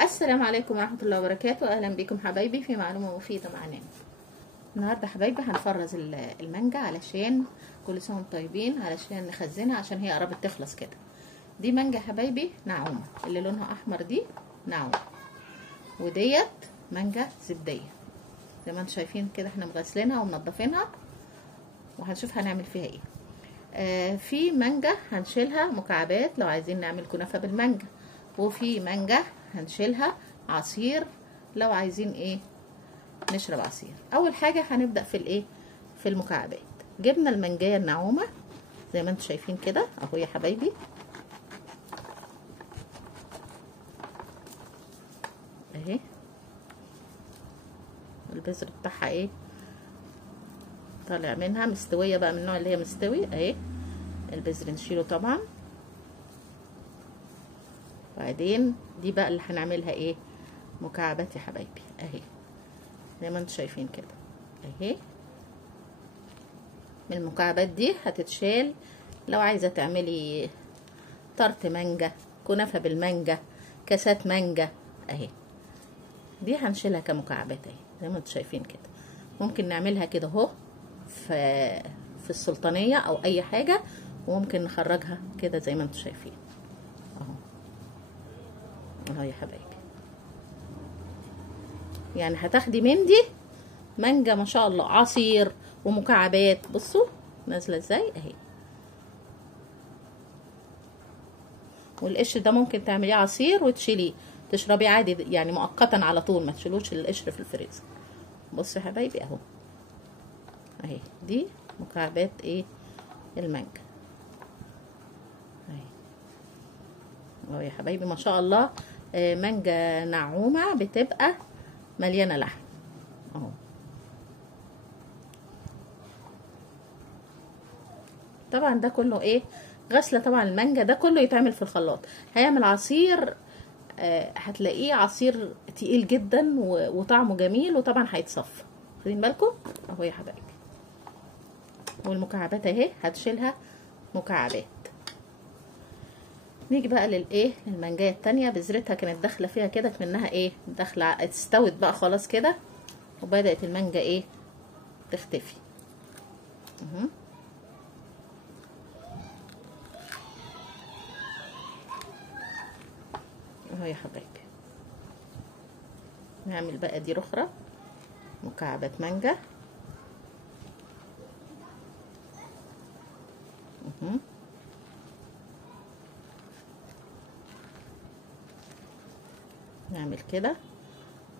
السلام عليكم ورحمة الله وبركاته. أهلا بكم حبايبي في معلومة مفيدة معانا. النهاردة حبايبي هنفرز المانجا علشان كل سنة وانتم طيبين، علشان نخزنها عشان هي قربت تخلص كده. دي مانجا حبايبي نعومة، اللي لونها أحمر دي نعومة، وديت مانجا زبدية زي ما انتم شايفين كده. احنا مغسلينها ومنضفينها وهنشوف هنعمل فيها ايه. في مانجا هنشيلها مكعبات لو عايزين نعمل كنافة بالمانجا، وفي مانجا هنشيلها عصير لو عايزين ايه نشرب عصير. اول حاجه هنبدا في الايه في المكعبات. جبنا المانجايه النعومه زي ما انتم شايفين كده اهو يا حبايبي اهي، البذر بتاعها ايه طالع منها مستويه بقى، من النوع اللي هي مستوي اهي. البذر نشيله طبعا. بعدين دي بقى اللي هنعملها ايه مكعبات يا حبايبي اهي زي ما انتم شايفين كده اهي. من المكعبات دي هتتشال لو عايزه تعملي طرت مانجا، كنافه بالمانجا، كاسات مانجا اهي. دي هنشيلها كمكعبات اهي زي ما انتم شايفين كده. ممكن نعملها كده اهو في السلطانيه او اي حاجه، وممكن نخرجها كده زي ما انتم شايفين اهو يا حبايبي. يعني هتاخدي من دي مانجا ما شاء الله عصير ومكعبات. بصوا نازله ازاي اهي. والقشر ده ممكن تعمليه عصير وتشيليه تشربيه عادي يعني مؤقتا على طول، ما تشيلوش القشر في الفريزر. بصوا يا حبايبي اهو اهي. دي مكعبات ايه المانجا اهي اهو يا حبايبي ما شاء الله. مانجا نعومه بتبقى مليانه لحم اهو. طبعا ده كله ايه غسله. طبعا المانجا ده كله يتعمل في الخلاط، هيعمل عصير هتلاقيه عصير تقيل جدا وطعمه جميل، وطبعا هيتصفى. خدين بالكم اهو يا حبايبي. والمكعبات اهي هتشيلها مكعبات. نيجي بقى للايه للمانجايه التانية. بذرتها كانت داخله فيها كده منها ايه داخله استوت بقى خلاص كده، وبدات المانجا ايه تختفي اهو يا حبايبي. نعمل بقى دي اخرى مكعبات مانجا نعمل كده.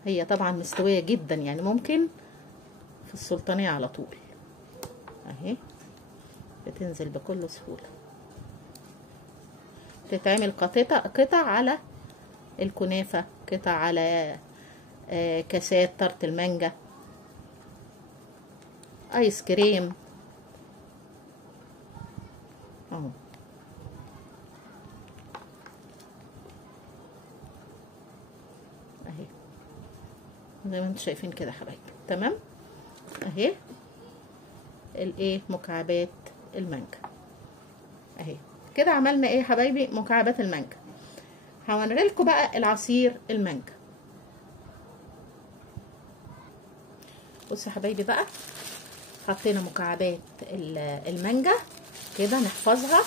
هي طبعا مستويه جدا يعني ممكن في السلطانيه على طول اهي. بتنزل بكل سهوله. تتعمل قطع على الكنافه، قطع على كاسات طرت المانجا، ايس كريم اهو اهي زي ما انتم شايفين كده حبايبي. تمام اهي الايه مكعبات المانجا اهي كده. عملنا ايه يا حبايبي مكعبات المانجا. هوري لكم بقى العصير المانجا. بصوا يا حبايبي بقى، حطينا مكعبات المانجا كده نحفظها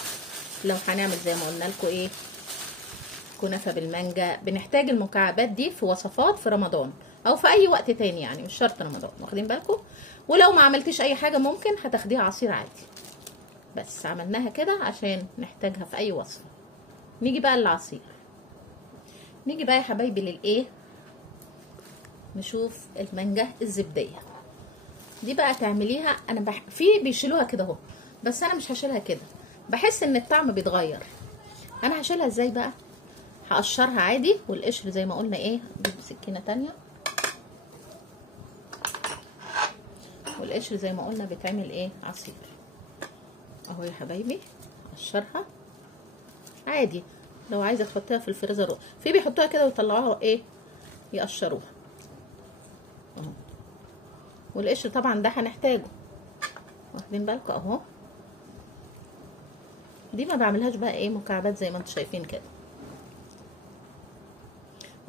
لو هنعمل زي ما قلنا لكم ايه كنافه بالمانجا. بنحتاج المكعبات دي في وصفات في رمضان او في اي وقت تاني يعني مش شرط رمضان، واخدين بالكم. ولو ما عملتيش اي حاجه ممكن هتاخديها عصير عادي، بس عملناها كده عشان نحتاجها في اي وصفه. نيجي بقى للعصير. نيجي بقى يا حبايبي للايه نشوف المانجا الزبديه دي بقى تعمليها. انا في بيشيلوها كده اهو، بس انا مش هشيلها كده، بحس ان الطعم بيتغير. انا هشيلها ازاي بقى؟ هقشرها عادي، والقشر زي ما قلنا ايه نجيب سكينه تانية. والقشر زي ما قلنا بيتعمل ايه عصير اهو يا حبايبي. قشرها عادي. لو عايزه تحطيها في الفريزر في بيحطوها كده ويطلعوها ايه يقشروها اهو. والقشر طبعا ده هنحتاجه، واخدين بالكم اهو. دي ما بعملهاش بقى ايه مكعبات زي ما انتم شايفين كده.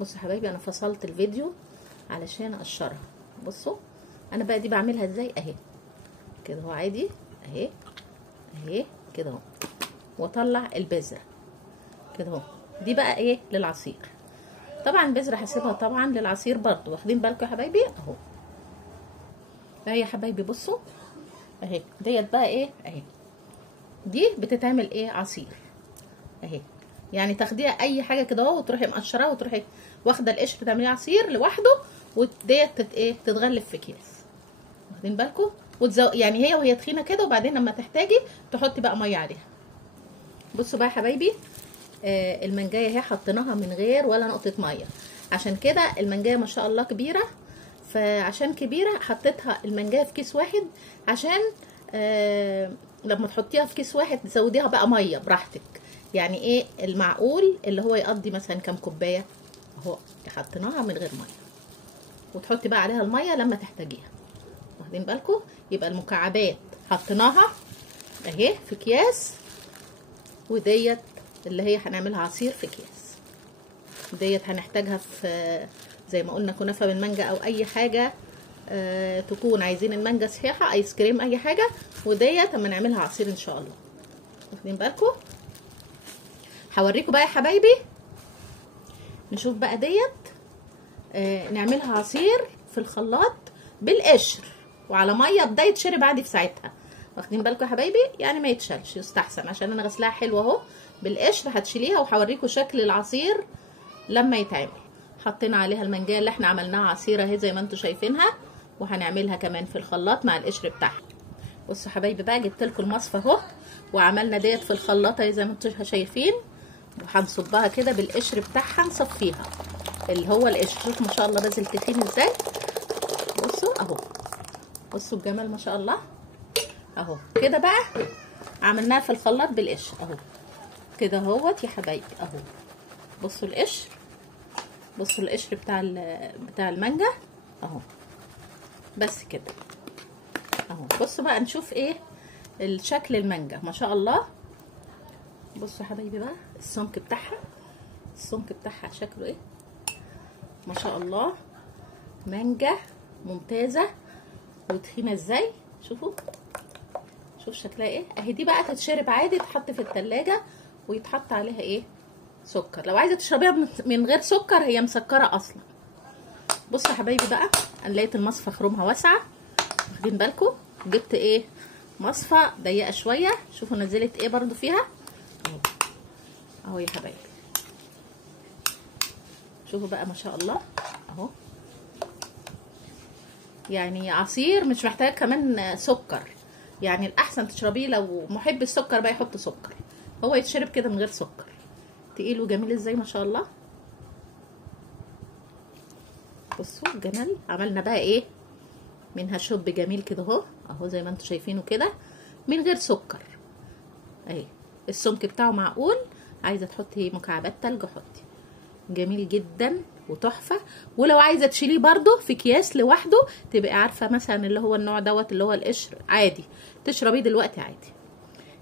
بصوا حبايبي انا فصلت الفيديو علشان اقشرها. بصوا انا بقى دي بعملها ازاي اهي كده اهو عادي اهي اهي كده اهو، واطلع البذره كده اهو. دي بقى ايه للعصير. طبعا البذره هسيبها طبعا للعصير برضو، واخدين بالكم يا حبايبي اهو. اهي يا حبايبي بصوا اهي ديت بقى ايه اهي، دي بتتعمل ايه عصير اهي. يعني تاخديها اي حاجه كده اهو وتروحي مقشراها وتروحي واخده القشر تعمليه عصير لوحده، وديت ايه تتغلف في اكياس، واخدين بالكم. يعني هي وهي تخينه كده، وبعدين لما تحتاجي تحطي بقى ميه عليها. بصوا بقى يا حبايبي المانجايه اهي حطيناها من غير ولا نقطه ميه، عشان كده المانجايه ما شاء الله كبيره. فعشان كبيره حطيتها المانجايه في كيس واحد، عشان لما تحطيها في كيس واحد تزوديها بقى ميه براحتك. يعني ايه المعقول اللي هو يقضي مثلا كام كوبايه اهو. حطيناها من غير ميه، وتحطي بقى عليها الميه لما تحتاجيها، واخدين بالكم. يبقى المكعبات حطيناها اهي في اكياس، وديت اللي هي هنعملها عصير في اكياس. ديت هنحتاجها في زي ما قلنا كنافه بالمانجا او اي حاجه تكون عايزين المانجا صحيحه، ايس كريم اي حاجه. وديت اما نعملها عصير ان شاء الله، واخدين بالكم. هوريكم بقى يا حبايبي، نشوف بقى ديت نعملها عصير في الخلاط بالقشر وعلى ميه، ده يتشرب عادي في ساعتها، واخدين بالكم يا حبايبي. يعني ما يتشالش يستحسن، عشان انا غسلاها حلوه اهو بالقشر. هتشيليها وهوريكم شكل العصير لما يتعمل. حطينا عليها المانجايه اللي احنا عملناها عصير اهي زي ما انتم شايفينها، وهنعملها كمان في الخلاط مع القشر بتاعها. بصوا حبايبي بقى جبت لكم المصفى اهو، وعملنا ديت في الخلاط اهي زي ما انتم شايفين، وهنصبها كده بالقشر بتاعها نصفيها اللي هو القشر. شوف ما شاء الله بازل تخين ازاي، بصوا اهو، بصوا الجمال ما شاء الله اهو. كده بقى عملناها في الخلاط بالقشر اهو كده اهوت يا حبايبي اهو. بصوا القشر، بصوا القشر بتاع المانجا اهو، بس كده اهو. بصوا بقى نشوف ايه الشكل المانجا ما شاء الله. بصوا يا حبايبي بقى السمك بتاعها، السمك بتاعها شكله ايه ما شاء الله. مانجا ممتازه وتخينه ازاي، شوفوا شوف شكلها ايه اهي. دي بقى تتشرب عادي، تحط في التلاجة ويتحط عليها ايه سكر. لو عايزه تشربيها من غير سكر هي مسكره اصلا. بصوا يا حبايبي بقى انا لقيت المصفى خرومها واسعه، واخدين بالكم. جبت ايه مصفى ضيقه شويه، شوفوا نزلت ايه برضو فيها اهو اهو يا حبايبي. شوفوا بقى ما شاء الله اهو. يعني عصير مش محتاج كمان سكر، يعني الاحسن تشربيه لو محب السكر بقى يحط سكر، هو يتشرب كده من غير سكر. تقيل وجميل ازاي ما شاء الله. بصوا الجمال. عملنا بقى ايه منها شوب جميل كده اهو اهو زي ما انتم شايفينه كده من غير سكر اهي. السمك بتاعه معقول، عايزه تحطي مكعبات تلج حطي، جميل جدا وتحفه. ولو عايزه تشيليه برده في اكياس لوحده، تبقي عارفه مثلا اللي هو النوع دوت اللي هو القشر عادي تشربيه دلوقتي عادي.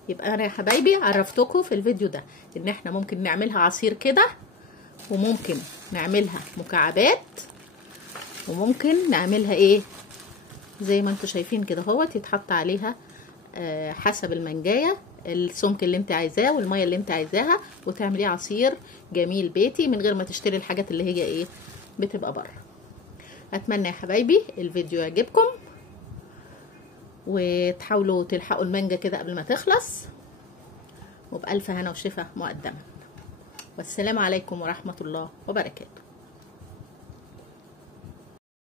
يبقى انا يا حبايبي عرفتكم في الفيديو ده ان احنا ممكن نعملها عصير كده، وممكن نعملها مكعبات، وممكن نعملها ايه زي ما انتم شايفين كده اهوت. يتحط عليها حسب المانجايه السمك اللي انت عايزاه والميه اللي انت عايزاها، وتعمليه عصير جميل بيتي من غير ما تشتري الحاجات اللي هي ايه بتبقى بره. اتمنى يا حبايبي الفيديو يعجبكم، وتحاولوا تلحقوا المانجا كده قبل ما تخلص، وبألف هنا وشفا مقدما. والسلام عليكم ورحمة الله وبركاته.